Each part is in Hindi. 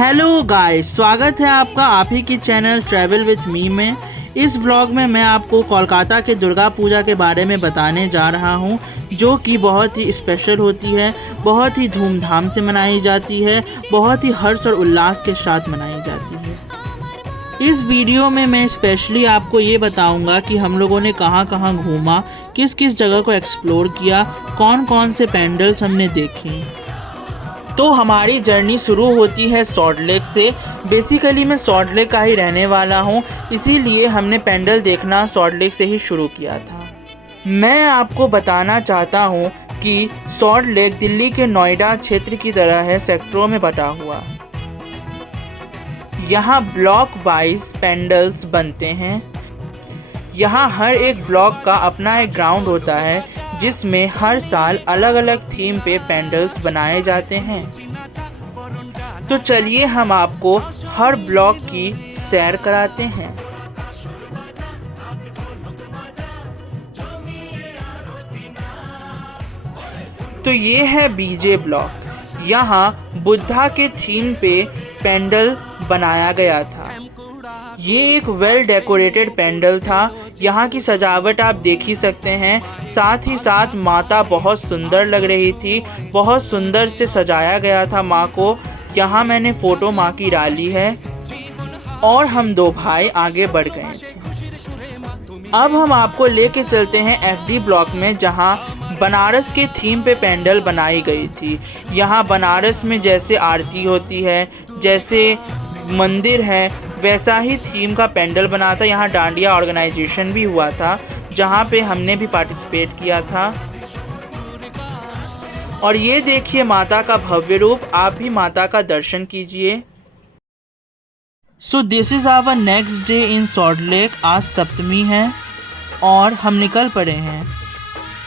हेलो गाइस, स्वागत है आपका आप ही की चैनल ट्रैवल विथ मी में। इस व्लॉग में मैं आपको कोलकाता के दुर्गा पूजा के बारे में बताने जा रहा हूं, जो कि बहुत ही स्पेशल होती है, बहुत ही धूमधाम से मनाई जाती है, बहुत ही हर्ष और उल्लास के साथ मनाई जाती है। इस वीडियो में मैं स्पेशली आपको ये बताऊंगा कि हम लोगों ने कहां कहां घूमा, किस किस जगह को एक्सप्लोर किया, कौन कौन से पेंडल्स हमने देखे। तो हमारी जर्नी शुरू होती है सॉल्ट लेक से। बेसिकली मैं सॉल्ट लेक का ही रहने वाला हूँ, इसीलिए हमने पेंडल देखना सॉल्ट लेक से ही शुरू किया था। मैं आपको बताना चाहता हूँ कि सॉल्ट लेक दिल्ली के नोएडा क्षेत्र की तरह है, सेक्टरों में बटा हुआ। यहाँ ब्लॉक वाइज पेंडल्स बनते हैं। यहाँ हर एक ब्लॉक का अपना एक ग्राउंड होता है, जिसमें हर साल अलग अलग थीम पे पेंडल्स बनाए जाते हैं। तो चलिए हम आपको हर ब्लॉक की सैर कराते हैं। तो ये है बीजे ब्लॉक। यहाँ बुद्धा के थीम पे पेंडल बनाया गया था। ये एक वेल डेकोरेटेड पेंडल था। यहाँ की सजावट आप देख ही सकते हैं। साथ ही साथ माता बहुत सुंदर लग रही थी, बहुत सुंदर से सजाया गया था माँ को। यहाँ मैंने फ़ोटो माँ की डाली है और हम दो भाई आगे बढ़ गए थे। अब हम आपको लेके चलते हैं एफडी ब्लॉक में, जहाँ बनारस के थीम पे पेंडल बनाई गई थी। यहाँ बनारस में जैसे आरती होती है, जैसे मंदिर है, वैसा ही थीम का पेंडल बना था। यहाँ डांडिया ऑर्गेनाइजेशन भी हुआ था, जहाँ पे हमने भी पार्टिसिपेट किया था। और ये देखिए माता का भव्य रूप, आप भी माता का दर्शन कीजिए। So this is our next day in Salt Lake. आज सप्तमी है और हम निकल पड़े हैं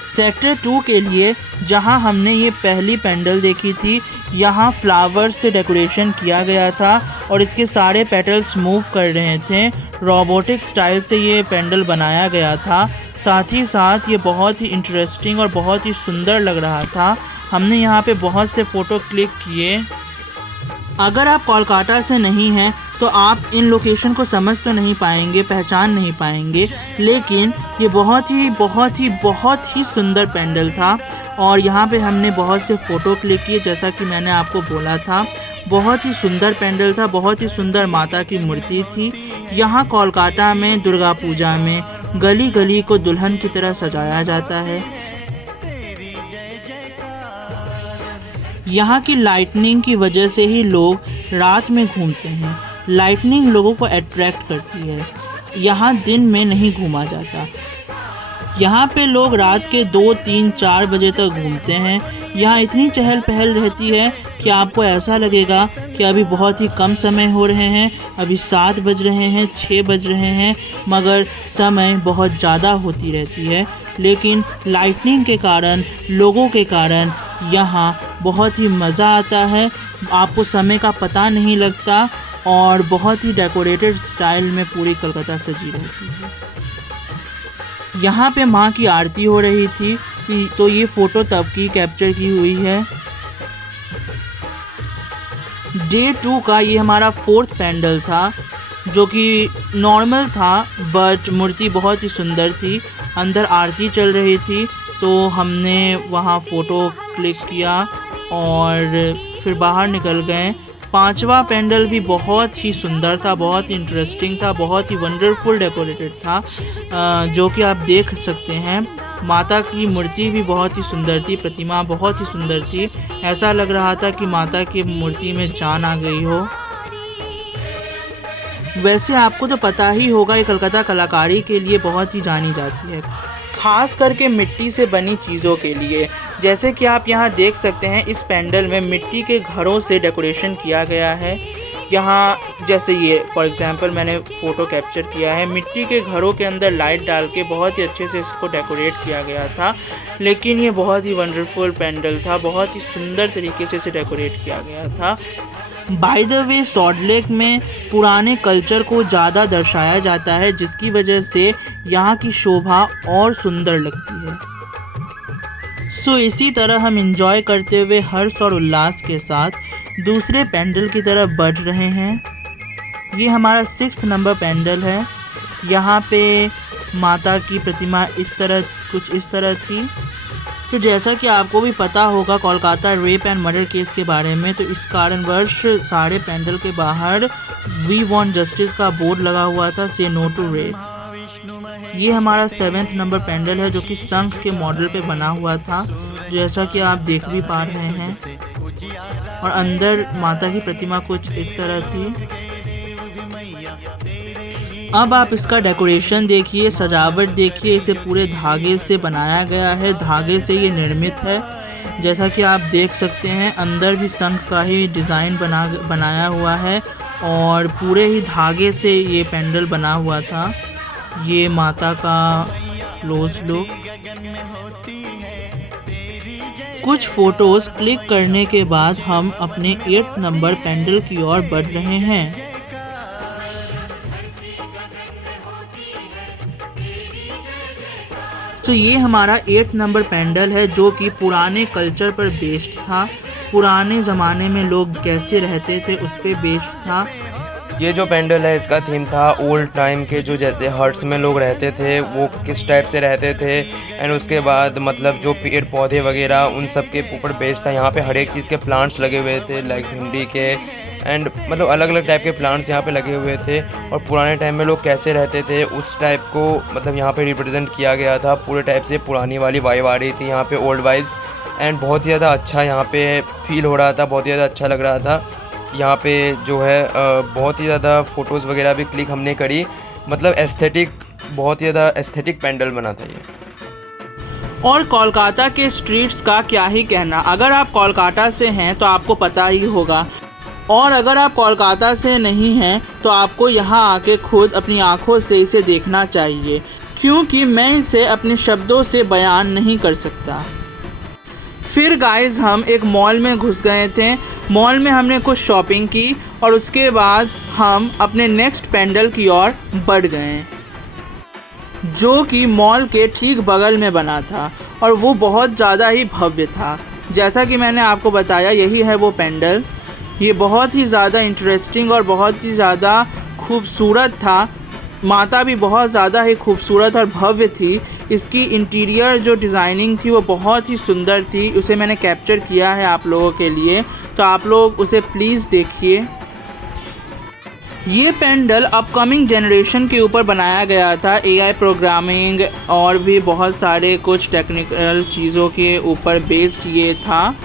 सेक्टर 2 के लिए, जहां हमने ये पहली पेंडल देखी थी। यहाँ फ्लावर से डेकोरेशन किया गया था और इसके सारे पेटल्स मूव कर रहे थे। रोबोटिक स्टाइल से ये पेंडल बनाया गया था। साथ ही साथ ये बहुत ही इंटरेस्टिंग और बहुत ही सुंदर लग रहा था। हमने यहाँ पे बहुत से फ़ोटो क्लिक किए। अगर आप कोलकाता से नहीं हैं तो आप इन लोकेशन को समझ तो नहीं पाएंगे, पहचान नहीं पाएंगे, लेकिन ये बहुत ही सुंदर पेंडल था। और यहाँ पे हमने बहुत से फ़ोटो क्लिक किए, जैसा कि मैंने आपको बोला था। बहुत ही सुंदर पेंडल था, बहुत ही सुंदर माता की मूर्ति थी। यहाँ कोलकाता में दुर्गा पूजा में गली गली को दुल्हन की तरह सजाया जाता है। यहाँ की लाइटनिंग की वजह से ही लोग रात में घूमते हैं। लाइटनिंग लोगों को अट्रैक्ट करती है। यहाँ दिन में नहीं घूमा जाता। यहाँ पे लोग रात के 2, 3, 4 बजे तक घूमते हैं। यहाँ इतनी चहल पहल रहती है कि आपको ऐसा लगेगा कि अभी बहुत ही कम समय हो रहे हैं, अभी 7 बज रहे हैं, 6 बज रहे हैं, मगर समय बहुत ज़्यादा होती रहती है। लेकिन लाइटनिंग के कारण, लोगों के कारण यहाँ बहुत ही मज़ा आता है। आपको समय का पता नहीं लगता और बहुत ही डेकोरेटेड स्टाइल में पूरी कोलकाता सजी रहती है। यहाँ पे माँ की आरती हो रही थी, तो ये फ़ोटो तब की कैप्चर की हुई है। डे 2 का ये हमारा 4th पेंडल था, जो कि नॉर्मल था, बट मूर्ति बहुत ही सुंदर थी। अंदर आरती चल रही थी, तो हमने वहाँ फ़ोटो क्लिक किया और फिर बाहर निकल गए। 5वां पेंडल भी बहुत ही सुंदर था, बहुत ही इंटरेस्टिंग था, बहुत ही वंडरफुल डेकोरेटेड था, जो कि आप देख सकते हैं। माता की मूर्ति भी बहुत ही सुंदर थी, प्रतिमा बहुत ही सुंदर थी। ऐसा लग रहा था कि माता की मूर्ति में जान आ गई हो। वैसे आपको तो पता ही होगा, ये कोलकाता कलाकारी के लिए बहुत ही जानी जाती है, खास करके मिट्टी से बनी चीज़ों के लिए। जैसे कि आप यहाँ देख सकते हैं, इस पेंडल में मिट्टी के घरों से डेकोरेशन किया गया है। यहाँ जैसे ये फॉर एग्जांपल मैंने फ़ोटो कैप्चर किया है, मिट्टी के घरों के अंदर लाइट डाल के बहुत ही अच्छे से इसको डेकोरेट किया गया था। लेकिन ये बहुत ही वंडरफुल पेंडल था, बहुत ही सुंदर तरीके से इसे डेकोरेट किया गया था। By the way, salt lake में पुराने कल्चर को ज़्यादा दर्शाया जाता है, जिसकी वजह से यहाँ की शोभा और सुंदर लगती है। सो इसी तरह हम एंजॉय करते हुए हर्ष और उल्लास के साथ दूसरे पेंडल की तरफ बढ़ रहे हैं। ये हमारा 6th नंबर पेंडल है। यहाँ पे माता की प्रतिमा कुछ इस तरह थी। तो जैसा कि आपको भी पता होगा Kolkata rape and murder case के बारे में, तो इस कारणवश सारे पेंडल के बाहर वी वांट जस्टिस का बोर्ड लगा हुआ था, से नो टू रेप। ये हमारा 7th नंबर पेंडल है जो कि शंख के मॉडल पे बना हुआ था, जैसा कि आप देख भी पा रहे हैं। और अंदर माता की प्रतिमा कुछ इस तरह थी। अब आप इसका डेकोरेशन देखिए, सजावट देखिए। इसे पूरे धागे से बनाया गया है, धागे से ये निर्मित है। जैसा कि आप देख सकते हैं अंदर भी शंख का ही डिज़ाइन बनाया हुआ है और पूरे ही धागे से ये पेंडल बना हुआ था। ये माता का क्लोज लुक। कुछ फ़ोटोज़ क्लिक करने के बाद हम अपने 8th नंबर पेंडल की ओर बढ़ रहे हैं। तो ये हमारा 8th नंबर पेंडल है जो कि पुराने कल्चर पर बेस्ड था। पुराने ज़माने में लोग कैसे रहते थे उस पर बेस्ड था। ये जो पेंडल है इसका थीम था ओल्ड टाइम के, जो जैसे हट्स में लोग रहते थे वो किस टाइप से रहते थे, एंड उसके बाद मतलब जो पेड़ पौधे वगैरह उन सब के ऊपर बेस्ड था। यहाँ पे हर एक चीज़ के प्लांट्स लगे हुए थे, लाइक भिंडी के एंड मतलब अलग अलग टाइप के प्लांट्स यहाँ पे लगे हुए थे। और पुराने टाइम में लोग कैसे रहते थे उस टाइप को मतलब यहाँ पे रिप्रेजेंट किया गया था। पूरे टाइप से पुरानी वाली वाइब आ रही थी यहाँ पे, ओल्ड वाइब्स, एंड बहुत ही ज़्यादा अच्छा यहाँ पे फील हो रहा था, बहुत ही ज़्यादा अच्छा लग रहा था। यहाँ पे जो है बहुत ही ज़्यादा फ़ोटोज़ वगैरह भी क्लिक हमने करी, मतलब एस्थेटिक, बहुत ही ज़्यादा एस्थेटिक पेंडल बना था ये। और कोलकाता के स्ट्रीट्स का क्या ही कहना, अगर आप कोलकाता से हैं तो आपको पता ही होगा, और अगर आप कोलकाता से नहीं हैं तो आपको यहाँ आके खुद अपनी आँखों से इसे देखना चाहिए, क्योंकि मैं इसे अपने शब्दों से बयान नहीं कर सकता। फिर गाइस हम एक मॉल में घुस गए थे। मॉल में हमने कुछ शॉपिंग की और उसके बाद हम अपने नेक्स्ट पेंडल की ओर बढ़ गए, जो कि मॉल के ठीक बगल में बना था और वो बहुत ज़्यादा ही भव्य था। जैसा कि मैंने आपको बताया यही है वो पेंडल। ये बहुत ही ज़्यादा इंटरेस्टिंग और बहुत ही ज़्यादा खूबसूरत था। माता भी बहुत ज़्यादा ही खूबसूरत और भव्य थी। इसकी इंटीरियर जो डिज़ाइनिंग थी वो बहुत ही सुंदर थी। उसे मैंने कैप्चर किया है आप लोगों के लिए, तो आप लोग उसे प्लीज़ देखिए। ये पेंडल अपकमिंग जनरेशन के ऊपर बनाया गया था, एआई प्रोग्रामिंग और भी बहुत सारे कुछ टेक्निकल चीज़ों के ऊपर बेस्ड ये था।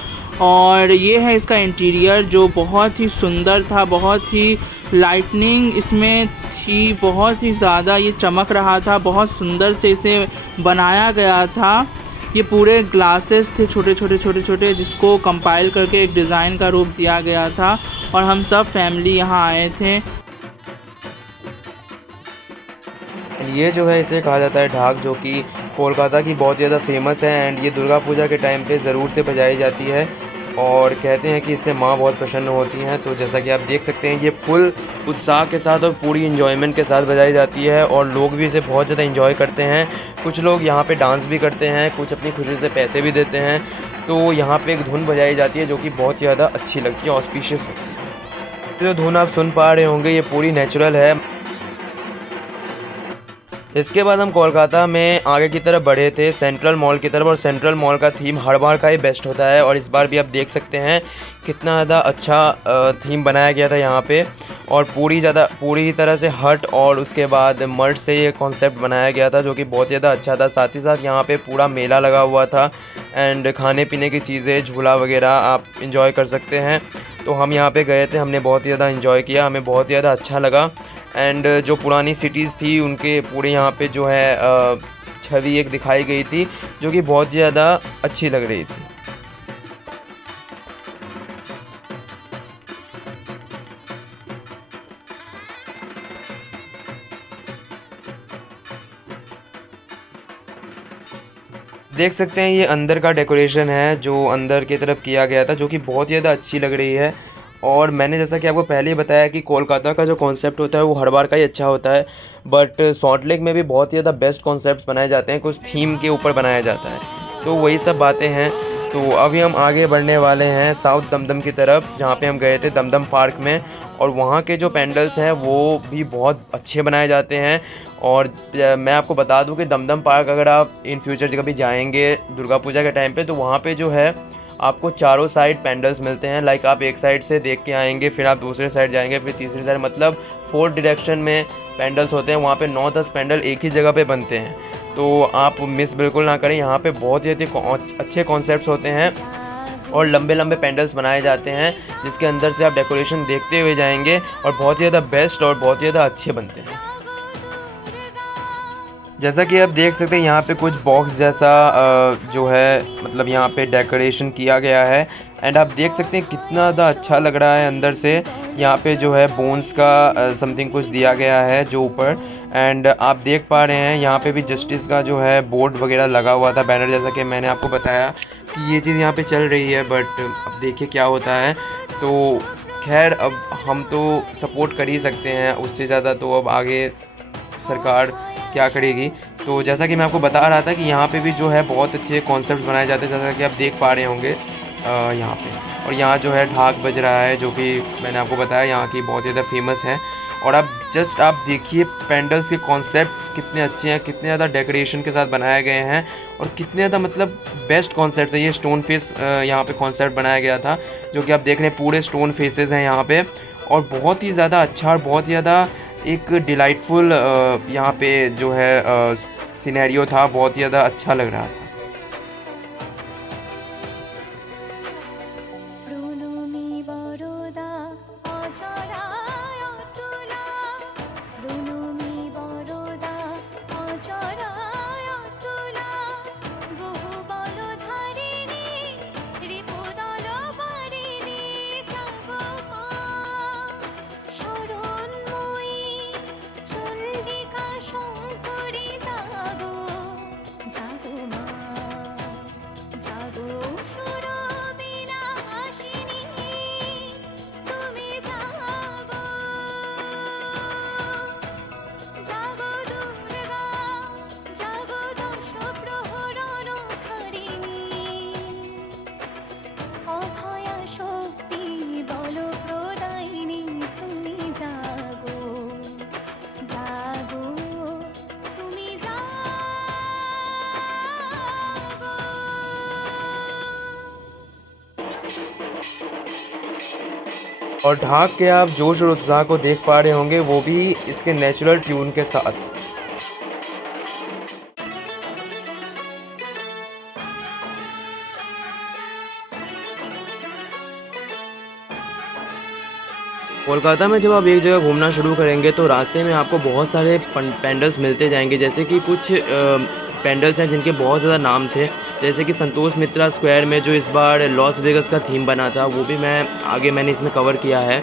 और ये है इसका इंटीरियर जो बहुत ही सुंदर था, बहुत ही लाइटनिंग इसमें थी, बहुत ही ज़्यादा ये चमक रहा था, बहुत सुंदर से इसे बनाया गया था। ये पूरे ग्लासेस थे छोटे छोटे छोटे छोटे, जिसको कंपाइल करके एक डिज़ाइन का रूप दिया गया था और हम सब फैमिली यहाँ आए थे। ये जो है इसे कहा जाता है ढाक, जो कि कोलकाता की बहुत ज़्यादा फेमस है एंड ये दुर्गा पूजा के टाइम पे ज़रूर से बजाई जाती है और कहते हैं कि इससे माँ बहुत प्रसन्न होती हैं। तो जैसा कि आप देख सकते हैं ये फुल उत्साह के साथ और पूरी इन्जॉयमेंट के साथ बजाई जाती है और लोग भी इसे बहुत ज़्यादा इन्जॉय करते हैं। कुछ लोग यहाँ पे डांस भी करते हैं, कुछ अपनी खुशी से पैसे भी देते हैं। तो यहाँ पे एक धुन बजाई जाती है जो कि बहुत ज़्यादा अच्छी लगती है, ऑस्पिशियस लगती है। जो धुन आप सुन पा रहे होंगे ये पूरी नेचुरल है। इसके बाद हम कोलकाता में आगे की तरफ बढ़े थे सेंट्रल मॉल की तरफ, और सेंट्रल मॉल का थीम हर बार का ही बेस्ट होता है और इस बार भी आप देख सकते हैं कितना ज़्यादा अच्छा थीम बनाया गया था यहाँ पे। और पूरी तरह से हट और उसके बाद मर्ड से ये कॉन्सेप्ट बनाया गया था जो कि बहुत ज़्यादा अच्छा था। साथ ही साथ यहाँ पे पूरा मेला लगा हुआ था एंड खाने पीने की चीज़ें, झूला वगैरह आप इंजॉय कर सकते हैं। तो हम यहाँ पे गए थे, हमने बहुत ही ज़्यादा इंजॉय किया, हमें बहुत ही ज़्यादा अच्छा लगा। एंड जो पुरानी सिटीज़ थी उनके पूरे यहाँ पे जो है छवि एक दिखाई गई थी जो कि बहुत ज़्यादा अच्छी लग रही थी। देख सकते हैं ये अंदर का डेकोरेशन है जो अंदर की तरफ किया गया था, जो कि बहुत ज़्यादा अच्छी लग रही है। और मैंने जैसा कि आपको पहले ही बताया कि कोलकाता का जो कॉन्सेप्ट होता है वो हर बार का ही अच्छा होता है, बट सॉल्ट लेक में भी बहुत ही ज़्यादा बेस्ट कॉन्सेप्ट्स बनाए जाते हैं, कुछ थीम के ऊपर बनाया जाता है। तो वही सब बातें हैं। तो अभी हम आगे बढ़ने वाले हैं साउथ दमदम की तरफ, जहाँ पे हम गए थे दमदम पार्क में। और वहाँ के जो पेंडल्स हैं वो भी बहुत अच्छे बनाए जाते हैं। और मैं आपको बता दूं कि दमदम पार्क अगर आप इन फ्यूचर कभी जाएंगे दुर्गा पूजा के टाइम पे, तो वहाँ पे जो है आपको चारों साइड पेंडल्स मिलते हैं। लाइक आप एक साइड से देख के आएंगे, फिर आप दूसरे साइड जाएंगे, फिर तीसरी साइड, मतलब 4 डायरेक्शन में पेंडल्स होते हैं। वहाँ पे 9-10 पेंडल एक ही जगह पे बनते हैं, तो आप मिस बिल्कुल ना करें। यहाँ पे बहुत ही अच्छे कॉन्सेप्ट्स होते हैं और लंबे लंबे पेंडल्स बनाए जाते हैं, जिसके अंदर से आप डेकोरेशन देखते हुए जाएंगे और बहुत ही ज़्यादा बेस्ट और बहुत ही ज़्यादा अच्छे बनते हैं। जैसा कि आप देख सकते हैं यहाँ पे कुछ बॉक्स जैसा जो है मतलब यहाँ पे डेकोरेशन किया गया है। एंड आप देख सकते हैं कितना ज़्यादा अच्छा लग रहा है अंदर से। यहाँ पे जो है बोन्स का समथिंग कुछ दिया गया है जो ऊपर। एंड आप देख पा रहे हैं यहाँ पे भी जस्टिस का जो है बोर्ड वगैरह लगा हुआ था, बैनर, जैसा कि मैंने आपको बताया कि ये चीज़ यहाँ पे चल रही है। बट अब देखिए क्या होता है। तो खैर अब हम तो सपोर्ट कर ही सकते हैं, उससे ज़्यादा तो अब आगे सरकार क्या करेगी। तो जैसा कि मैं आपको बता रहा था कि यहाँ पे भी जो है बहुत अच्छे कॉन्सेप्ट बनाए जाते हैं, जैसा कि आप देख पा रहे होंगे यहाँ पे। और यहाँ जो है ढाक बज रहा है, जो कि मैंने आपको बताया यहाँ की बहुत ज़्यादा फेमस है। और आप देखिए पेंडल्स के कॉन्सेप्ट कितने अच्छे हैं, कितने ज़्यादा डेकोरेशन के साथ बनाए गए हैं और कितने ज़्यादा मतलब बेस्ट कॉन्सेप्ट है। ये स्टोन फेस यहाँ पे कॉन्सेप्ट बनाया गया था, जो कि आप देख रहे हैं पूरे स्टोन फेसेस हैं यहाँ पे। और बहुत ही ज़्यादा अच्छा और बहुत ही ज़्यादा एक डिलाइटफुल यहाँ पे जो है सिनेरियो था, बहुत ही ज़्यादा अच्छा लग रहा था। और ढाक के आप जोश और उत्साह को देख पा रहे होंगे, वो भी इसके नेचुरल ट्यून के साथ। कोलकाता में जब आप एक जगह घूमना शुरू करेंगे तो रास्ते में आपको बहुत सारे पेंडल्स मिलते जाएंगे। जैसे कि कुछ पेंडल्स हैं जिनके बहुत ज़्यादा नाम थे, जैसे कि संतोष मित्रा स्क्वायर में जो इस बार लॉस वेगस का थीम बना था, वो भी मैंने इसमें कवर किया है।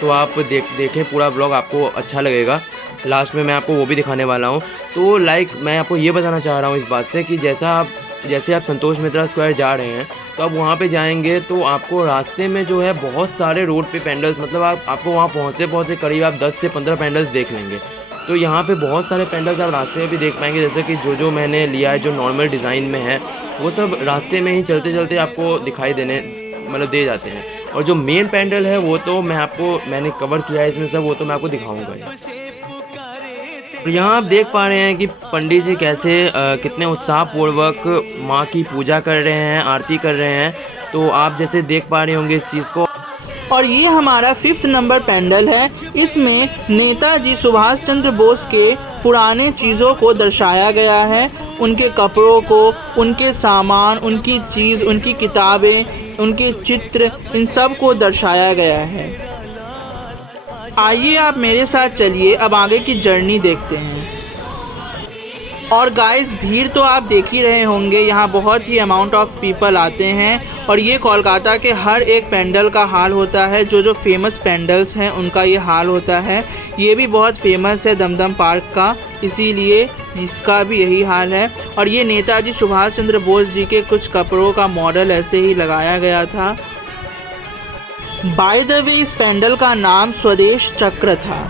तो आप देखें पूरा ब्लॉग, आपको अच्छा लगेगा। लास्ट में मैं आपको वो भी दिखाने वाला हूँ। तो मैं आपको ये बताना चाह रहा हूँ इस बात से कि जैसे आप संतोष मित्रा स्क्वायर जा रहे हैं, तो आप वहाँ पे जाएंगे तो आपको रास्ते में जो है बहुत सारे रोड पे पेंडल्स, मतलब आपको वहाँ पहुँचते करीब आप 10 से 15 पेंडल्स देख लेंगे। तो यहाँ पे बहुत सारे पेंडल्स आप रास्ते में भी देख पाएंगे, जैसे कि जो मैंने लिया है, जो नॉर्मल डिज़ाइन में है, वो सब रास्ते में ही चलते चलते आपको दिखाई दे जाते हैं। और जो मेन पेंडल है वो तो मैंने कवर किया है इसमें सब, वो तो मैं आपको दिखाऊंगा। तो यहाँ आप देख पा रहे हैं कि पंडित जी कैसे कितने उत्साहपूर्वक माँ की पूजा कर रहे हैं, आरती कर रहे हैं। तो आप जैसे देख पा रहे होंगे इस चीज़ को। और ये हमारा 5th नंबर पेंडल है। इसमें नेताजी सुभाष चंद्र बोस के पुराने चीज़ों को दर्शाया गया है, उनके कपड़ों को, उनके सामान, उनकी चीज़, उनकी किताबें, उनके चित्र, इन सब को दर्शाया गया है। आइए आप मेरे साथ चलिए, अब आगे की जर्नी देखते हैं। और गाइस, भीड़ तो आप देख ही रहे होंगे, यहाँ बहुत ही अमाउंट ऑफ पीपल आते हैं। और ये कोलकाता के हर एक पेंडल का हाल होता है, जो फेमस पेंडल्स हैं उनका ये हाल होता है। ये भी बहुत फेमस है दमदम पार्क का, इसीलिए इसका भी यही हाल है। और ये नेताजी सुभाष चंद्र बोस जी के कुछ कपड़ों का मॉडल ऐसे ही लगाया गया था। बाय द वे, इस पेंडल का नाम स्वदेश चक्र था।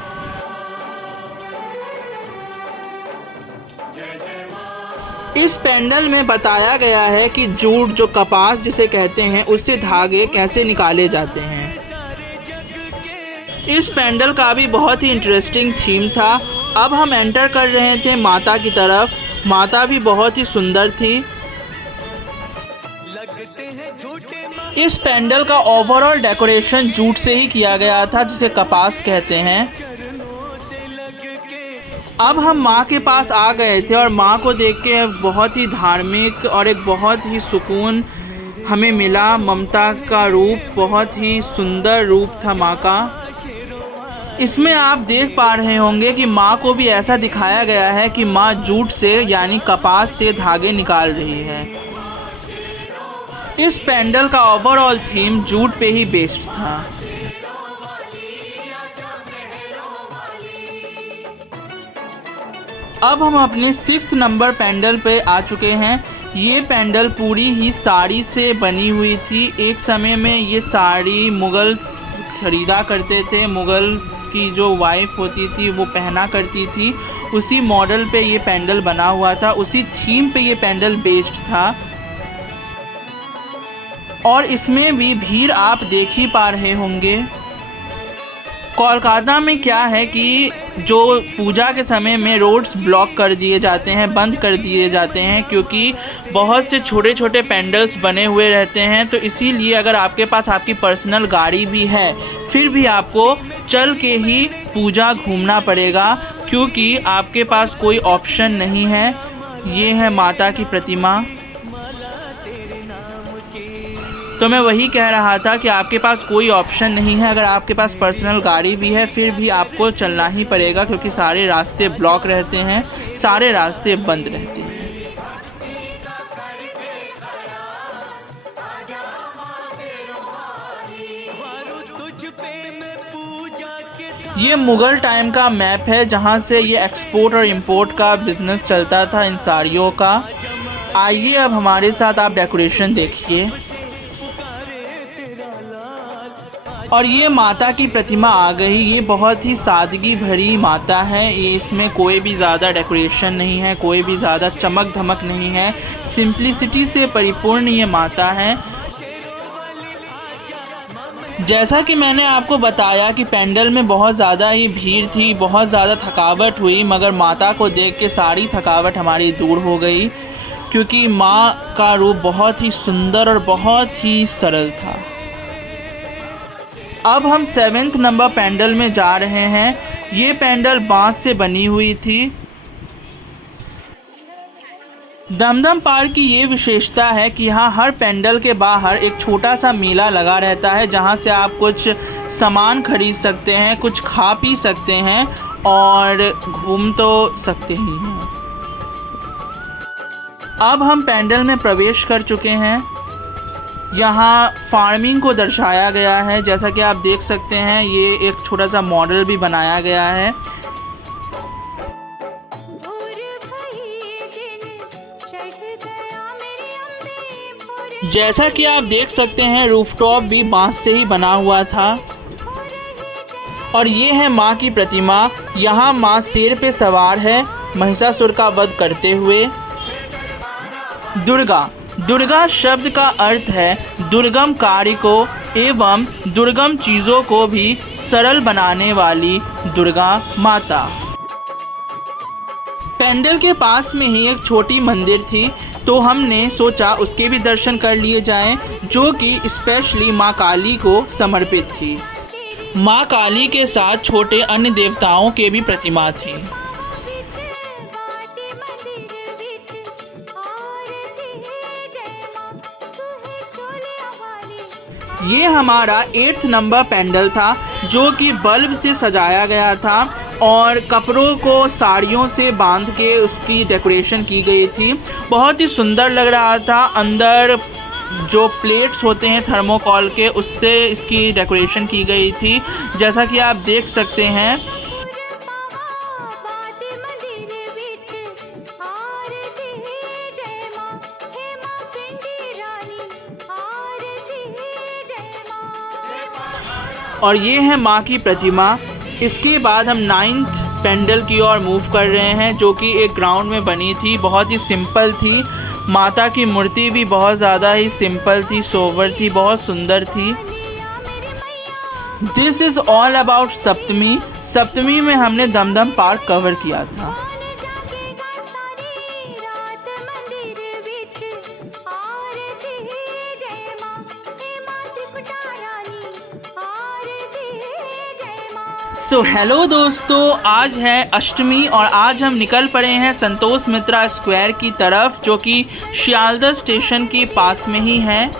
इस पेंडल में बताया गया है कि जूट जो कपास जिसे कहते हैं उससे धागे कैसे निकाले जाते हैं। इस पेंडल का भी बहुत ही इंटरेस्टिंग थीम था। अब हम एंटर कर रहे थे माता की तरफ। माता भी बहुत ही सुंदर थी। इस पेंडल का ओवरऑल डेकोरेशन जूट से ही किया गया था जिसे कपास कहते हैं। अब हम माँ के पास आ गए थे और माँ को देख के बहुत ही धार्मिक और एक बहुत ही सुकून हमें मिला। ममता का रूप बहुत ही सुंदर रूप था माँ का। इसमें आप देख पा रहे होंगे कि माँ को भी ऐसा दिखाया गया है कि माँ जूट से यानी कपास से धागे निकाल रही है। इस पेंडल का ओवरऑल थीम जूट पे ही बेस्ड था। अब हम अपने 6th नंबर पेंडल पे आ चुके हैं। ये पेंडल पूरी ही साड़ी से बनी हुई थी। एक समय में ये साड़ी मुगल्स खरीदा करते थे। मुगल्स की जो वाइफ होती थी वो पहना करती थी। उसी मॉडल पे ये पेंडल बना हुआ था, उसी थीम पे ये पेंडल बेस्ड था। और इसमें भी भीड़ आप देख ही पा रहे होंगे। कोलकाता में क्या है कि जो पूजा के समय में रोड्स ब्लॉक कर दिए जाते हैं, बंद कर दिए जाते हैं, क्योंकि बहुत से छोटे छोटे पेंडल्स बने हुए रहते हैं। तो इसीलिए अगर आपके पास आपकी पर्सनल गाड़ी भी है फिर भी आपको चल के ही पूजा घूमना पड़ेगा, क्योंकि आपके पास कोई ऑप्शन नहीं है। ये है माता की प्रतिमा। तो मैं वही कह रहा था कि आपके पास कोई ऑप्शन नहीं है। अगर आपके पास पर्सनल गाड़ी भी है फिर भी आपको चलना ही पड़ेगा, क्योंकि सारे रास्ते ब्लॉक रहते हैं, सारे रास्ते बंद रहते हैं। ये मुग़ल टाइम का मैप है जहाँ से ये एक्सपोर्ट और इंपोर्ट का बिज़नेस चलता था इन साड़ियों का। आइए अब हमारे साथ आप डेकोरेशन देखिए। और ये माता की प्रतिमा आ गई। ये बहुत ही सादगी भरी माता है। ये इसमें कोई भी ज़्यादा डेकोरेशन नहीं है, कोई भी ज़्यादा चमक धमक नहीं है। सिंप्लिसिटी से परिपूर्ण ये माता है। जैसा कि मैंने आपको बताया कि पेंडल में बहुत ज़्यादा ही भीड़ थी, बहुत ज़्यादा थकावट हुई, मगर माता को देख के सारी थकावट हमारी दूर हो गई, क्योंकि माँ का रूप बहुत ही सुंदर और बहुत ही सरल था। अब हम 7th नंबर पेंडल में जा रहे हैं। ये पेंडल बांस से बनी हुई थी। दमदम पार्क की ये विशेषता है कि यहाँ हर पेंडल के बाहर एक छोटा सा मेला लगा रहता है, जहाँ से आप कुछ सामान खरीद सकते हैं, कुछ खा पी सकते हैं और घूम तो सकते ही हैं। अब हम पेंडल में प्रवेश कर चुके हैं। यहाँ फार्मिंग को दर्शाया गया है। जैसा कि आप देख सकते हैं ये एक छोटा सा मॉडल भी बनाया गया है। जैसा कि आप देख सकते हैं रूफटॉप भी बांस से ही बना हुआ था। और ये है माँ की प्रतिमा। यहाँ माँ शेर पे सवार है महिषासुर का वध करते हुए। दुर्गा शब्द का अर्थ है दुर्गम कार्य को एवं दुर्गम चीज़ों को भी सरल बनाने वाली दुर्गा माता। पेंडल के पास में ही एक छोटी मंदिर थी, तो हमने सोचा उसके भी दर्शन कर लिए जाएं, जो कि स्पेशली माँ काली को समर्पित थी। माँ काली के साथ छोटे अन्य देवताओं के भी प्रतिमा थी। ये हमारा 8th नंबर पेंडल था, जो कि बल्ब से सजाया गया था और कपड़ों को साड़ियों से बांध के उसकी डेकोरेशन की गई थी। बहुत ही सुंदर लग रहा था। अंदर जो प्लेट्स होते हैं थर्मोकॉल के, उससे इसकी डेकोरेशन की गई थी, जैसा कि आप देख सकते हैं। और ये है माँ की प्रतिमा। इसके बाद हम 9th पेंडल की ओर मूव कर रहे हैं, जो कि एक ग्राउंड में बनी थी, बहुत ही सिंपल थी। माता की मूर्ति भी बहुत ज़्यादा ही सिंपल थी, सोबर थी, बहुत सुंदर थी। दिस इज़ ऑल अबाउट सप्तमी। सप्तमी में हमने दमदम पार्क कवर किया था। सो हेलो दोस्तों, आज है अष्टमी और आज हम निकल पड़े हैं संतोष मित्रा स्क्वायर की तरफ, जो कि शियालदह स्टेशन के पास में ही है।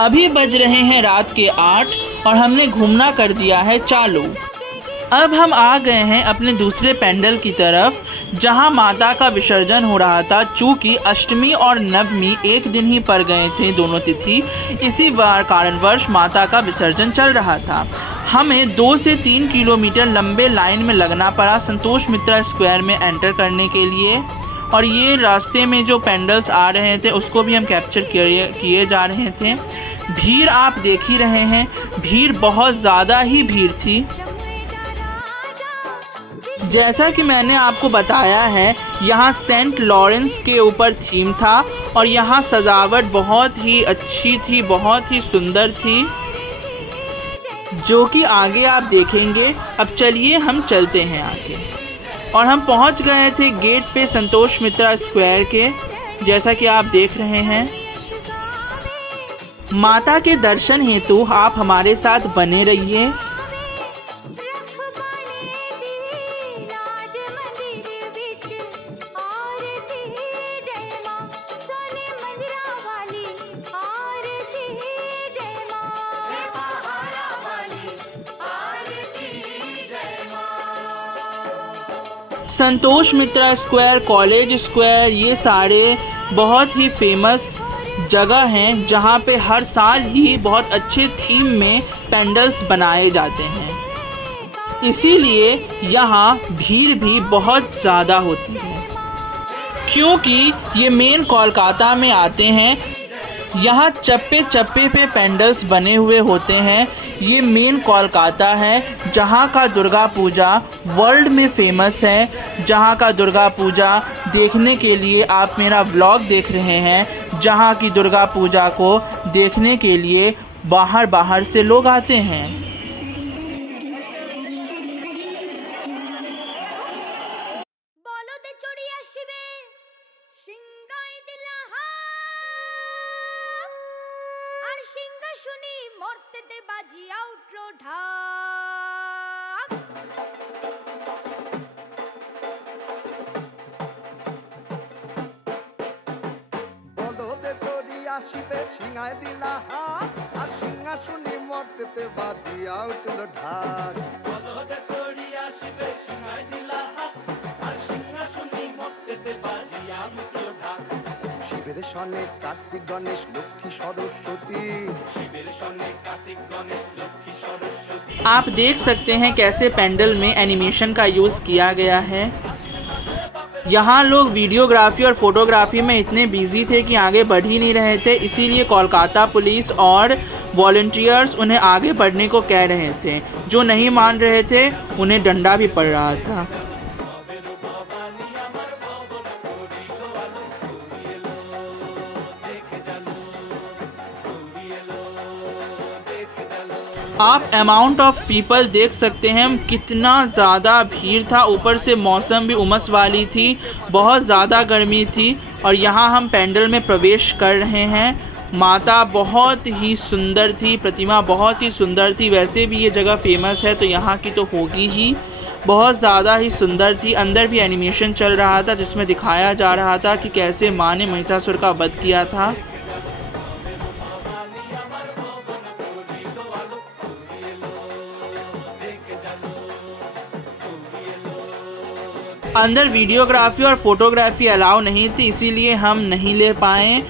अभी बज रहे हैं रात के 8 और हमने घूमना कर दिया है चालू। अब हम आ गए हैं अपने दूसरे पेंडल की तरफ, जहां माता का विसर्जन हो रहा था। चूँकि अष्टमी और नवमी एक दिन ही पड़ गए थे, दोनों तिथि, इसी कारणवश माता का विसर्जन चल रहा था। हमें 2 से 3 किलोमीटर लंबे लाइन में लगना पड़ा संतोष मित्रा स्क्वायर में एंटर करने के लिए। और ये रास्ते में जो पेंडल्स आ रहे थे उसको भी हम कैप्चर किए जा रहे थे। भीड़ आप देख ही रहे हैं, भीड़ बहुत ज़्यादा ही भीड़ थी। जैसा कि मैंने आपको बताया है, यहाँ सेंट लॉरेंस के ऊपर थीम था और यहाँ सजावट बहुत ही अच्छी थी, बहुत ही सुंदर थी, जो कि आगे आप देखेंगे। अब चलिए हम चलते हैं आगे। और हम पहुँच गए थे गेट पे संतोष मित्रा स्क्वायर के, जैसा कि आप देख रहे हैं। माता के दर्शन हेतु आप हमारे साथ बने रहिए। संतोष मित्रा स्क्वायर, कॉलेज स्क्वायर, ये सारे बहुत ही फेमस जगह हैं, जहाँ पे हर साल ही बहुत अच्छे थीम में पेंडल्स बनाए जाते हैं। इसीलिए यहाँ भीड़ भी बहुत ज़्यादा होती है, क्योंकि ये मेन कोलकाता में आते हैं। यहाँ चप्पे चप्पे पे पेंडल्स बने हुए होते हैं। ये मेन कोलकाता है, जहाँ का दुर्गा पूजा वर्ल्ड में फेमस है। जहाँ का दुर्गा पूजा देखने के लिए आप मेरा व्लॉग देख रहे हैं, जहाँ की दुर्गा पूजा को देखने के लिए बाहर से लोग आते हैं। শিবে সিংহায় দিলা হাত আর সিংহাসনে মর্তেতে বাজিয়া উঠল ঢাক বলদে সরিয়া শিবে সিংহায় দিলা হাত আর সিংহাসনে মর্তেতে বাজিয়া উঠল ঢাক শিবের সনে কার্তিক গণেশ লক্ষ্মী সরস্বতী শিবের সনে কার্তিক গণেশ লক্ষ্মী সরস্বতী। आप देख सकते हैं कैसे पेंडल में एनिमेशन का यूज़ किया गया है। यहाँ लोग वीडियोग्राफी और फोटोग्राफी में इतने बिजी थे कि आगे बढ़ ही नहीं रहे थे, इसीलिए कोलकाता पुलिस और वॉलंटियर्स उन्हें आगे बढ़ने को कह रहे थे। जो नहीं मान रहे थे उन्हें डंडा भी पड़ रहा था। आप अमाउंट ऑफ पीपल देख सकते हैं कितना ज़्यादा भीड़ था। ऊपर से मौसम भी उमस वाली थी, बहुत ज़्यादा गर्मी थी। और यहाँ हम पेंडल में प्रवेश कर रहे हैं। माता बहुत ही सुंदर थी, प्रतिमा बहुत ही सुंदर थी। वैसे भी ये जगह फेमस है तो यहाँ की तो होगी ही, बहुत ज़्यादा ही सुंदर थी। अंदर भी एनिमेशन चल रहा था जिसमें दिखाया जा रहा था कि कैसे माँ ने महिषासुर का वध किया था। अंदर वीडियोग्राफी और फोटोग्राफी अलाउ नहीं थी, इसीलिए हम नहीं ले पाए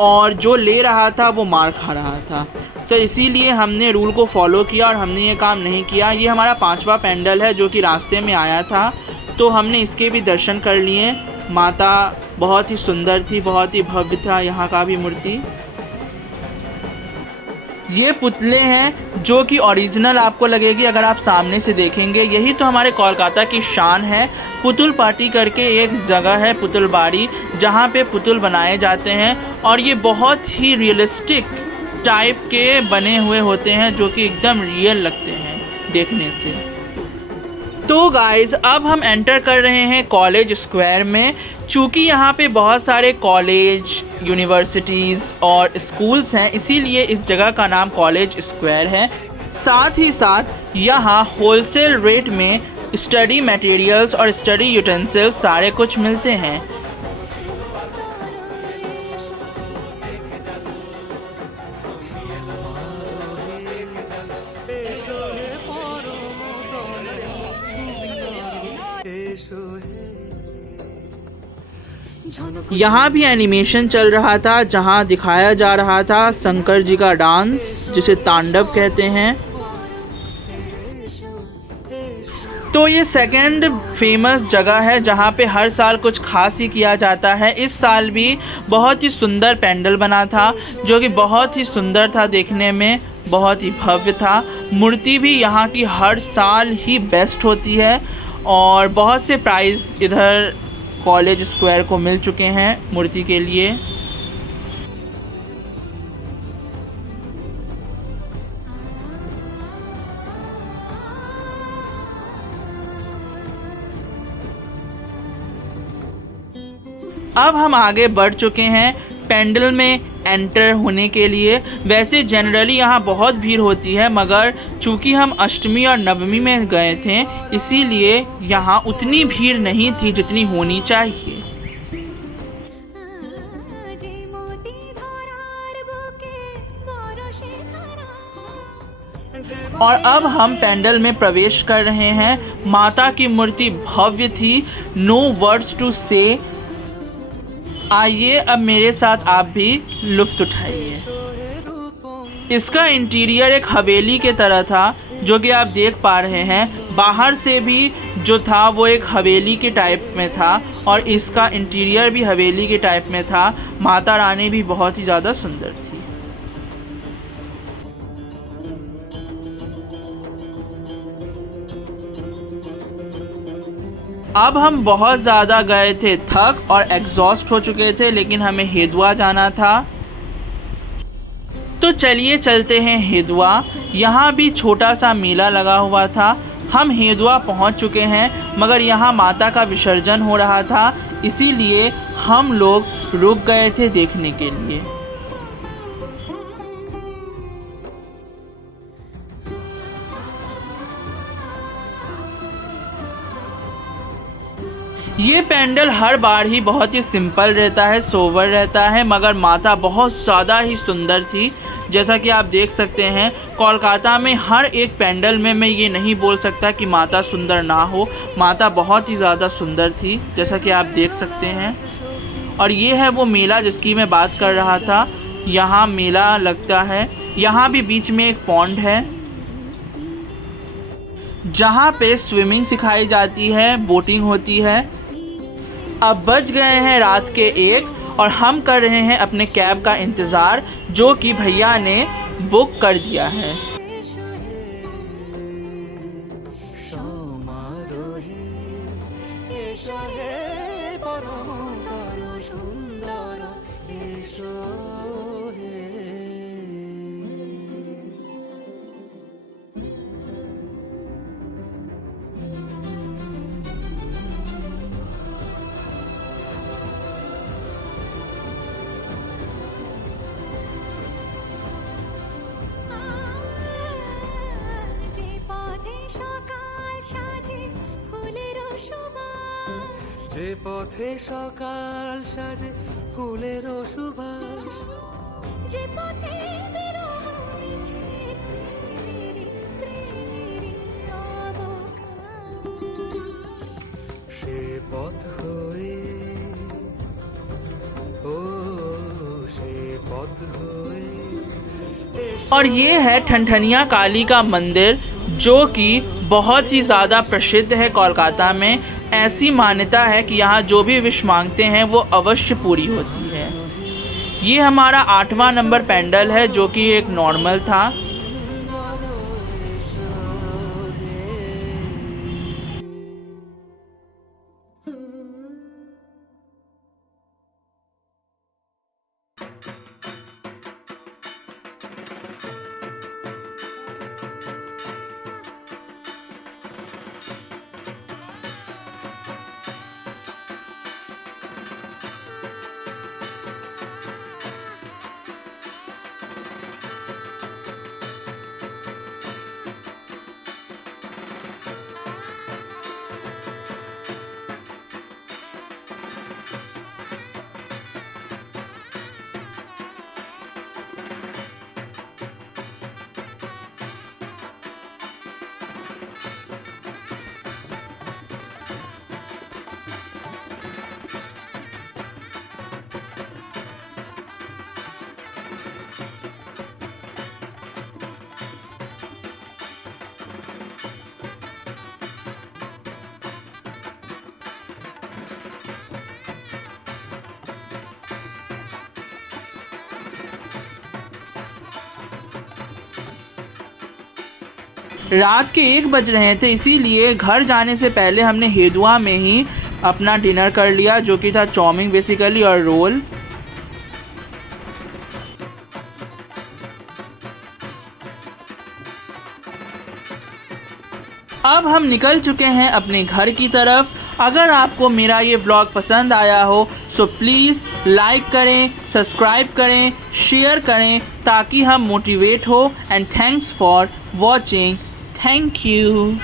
और जो ले रहा था वो मार खा रहा था। तो इसीलिए हमने रूल को फॉलो किया और हमने ये काम नहीं किया। ये हमारा 5वां पेंडल है जो कि रास्ते में आया था, तो हमने इसके भी दर्शन कर लिए। माता बहुत ही सुंदर थी, बहुत ही भव्य था यहाँ का भी मूर्ति। ये पुतले हैं जो कि ओरिजिनल आपको लगेगी अगर आप सामने से देखेंगे। यही तो हमारे कोलकाता की शान है। पुतुल पार्टी करके एक जगह है, पुतुलबाड़ी, जहाँ पे पुतुल बनाए जाते हैं और ये बहुत ही रियलिस्टिक टाइप के बने हुए होते हैं जो कि एकदम रियल लगते हैं देखने से। तो गाइज़ अब हम एंटर कर रहे हैं कॉलेज स्क्वायर में। चूँकि यहाँ पे बहुत सारे कॉलेज, यूनिवर्सिटीज़ और स्कूल्स हैं, इसीलिए इस जगह का नाम कॉलेज स्क्वायर है। साथ ही साथ यहाँ होलसेल रेट में स्टडी मटेरियल्स और स्टडी यूटेंसिल्स सारे कुछ मिलते हैं। यहाँ भी एनिमेशन चल रहा था जहाँ दिखाया जा रहा था शंकर जी का डांस, जिसे तांडव कहते हैं। तो ये सेकंड फेमस जगह है जहाँ पे हर साल कुछ खास ही किया जाता है। इस साल भी बहुत ही सुंदर पेंडल बना था जो कि बहुत ही सुंदर था देखने में, बहुत ही भव्य था। मूर्ति भी यहाँ की हर साल ही बेस्ट होती है और बहुत से प्राइज़ इधर कॉलेज स्क्वायर को मिल चुके हैं मूर्ति के लिए। अब हम आगे बढ़ चुके हैं पेंडल में एंटर होने के लिए। वैसे जनरली यहाँ बहुत भीड़ होती है, मगर चूँकि हम अष्टमी और नवमी में गए थे इसीलिए यहाँ उतनी भीड़ नहीं थी जितनी होनी चाहिए। और अब हम पेंडल में प्रवेश कर रहे हैं। माता की मूर्ति भव्य थी, नो वर्ड्स टू से। आइए अब मेरे साथ आप भी लुत्फ़ उठाइए। इसका इंटीरियर एक हवेली के तरह था जो कि आप देख पा रहे हैं। बाहर से भी जो था वो एक हवेली के टाइप में था और इसका इंटीरियर भी हवेली के टाइप में था। माता रानी भी बहुत ही ज़्यादा सुंदर थी। अब हम बहुत ज़्यादा गए थे थक और एग्जॉस्ट हो चुके थे, लेकिन हमें हेदुआ जाना था। तो चलिए चलते हैं हेदुआ। यहाँ भी छोटा सा मेला लगा हुआ था। हम हेदुआ पहुँच चुके हैं, मगर यहाँ माता का विसर्जन हो रहा था, इसीलिए हम लोग रुक गए थे देखने के लिए। ये पेंडल हर बार ही बहुत ही सिंपल रहता है, सोबर रहता है, मगर माता बहुत ज़्यादा ही सुंदर थी। जैसा कि आप देख सकते हैं कोलकाता में हर एक पेंडल में मैं ये नहीं बोल सकता कि माता सुंदर ना हो। माता बहुत ही ज़्यादा सुंदर थी, जैसा कि आप देख सकते हैं। और ये है वो मेला जिसकी मैं बात कर रहा था। यहाँ मेला लगता है। यहाँ भी बीच में एक पॉन्ड है जहाँ पे स्विमिंग सिखाई जाती है, बोटिंग होती है। अब बज गए हैं रात के 1 और हम कर रहे हैं अपने कैब का इंतज़ार, जो कि भैया ने बुक कर दिया है। যে পথে সকাল সাজে ফুলের সুবাস, যে পথে বিরহ মিছে প্রেমের অবকাশ, সে পথ হয়ে ও সে পথ হয়ে। और ये है ठनठनिया काली का मंदिर, जो कि बहुत ही ज़्यादा प्रसिद्ध है कोलकाता में। ऐसी मान्यता है कि यहाँ जो भी विश मांगते हैं वो अवश्य पूरी होती है। ये हमारा 8वां नंबर पेंडल है जो कि एक नॉर्मल था। रात के 1 बज रहे थे, इसीलिए घर जाने से पहले हमने हेदुआ में ही अपना डिनर कर लिया, जो कि था चाउमीन बेसिकली और रोल। अब हम निकल चुके हैं अपने घर की तरफ। अगर आपको मेरा ये व्लॉग पसंद आया हो सो प्लीज़ लाइक करें, सब्सक्राइब करें, शेयर करें ताकि हम मोटिवेट हो। And thanks for watching. Thank you.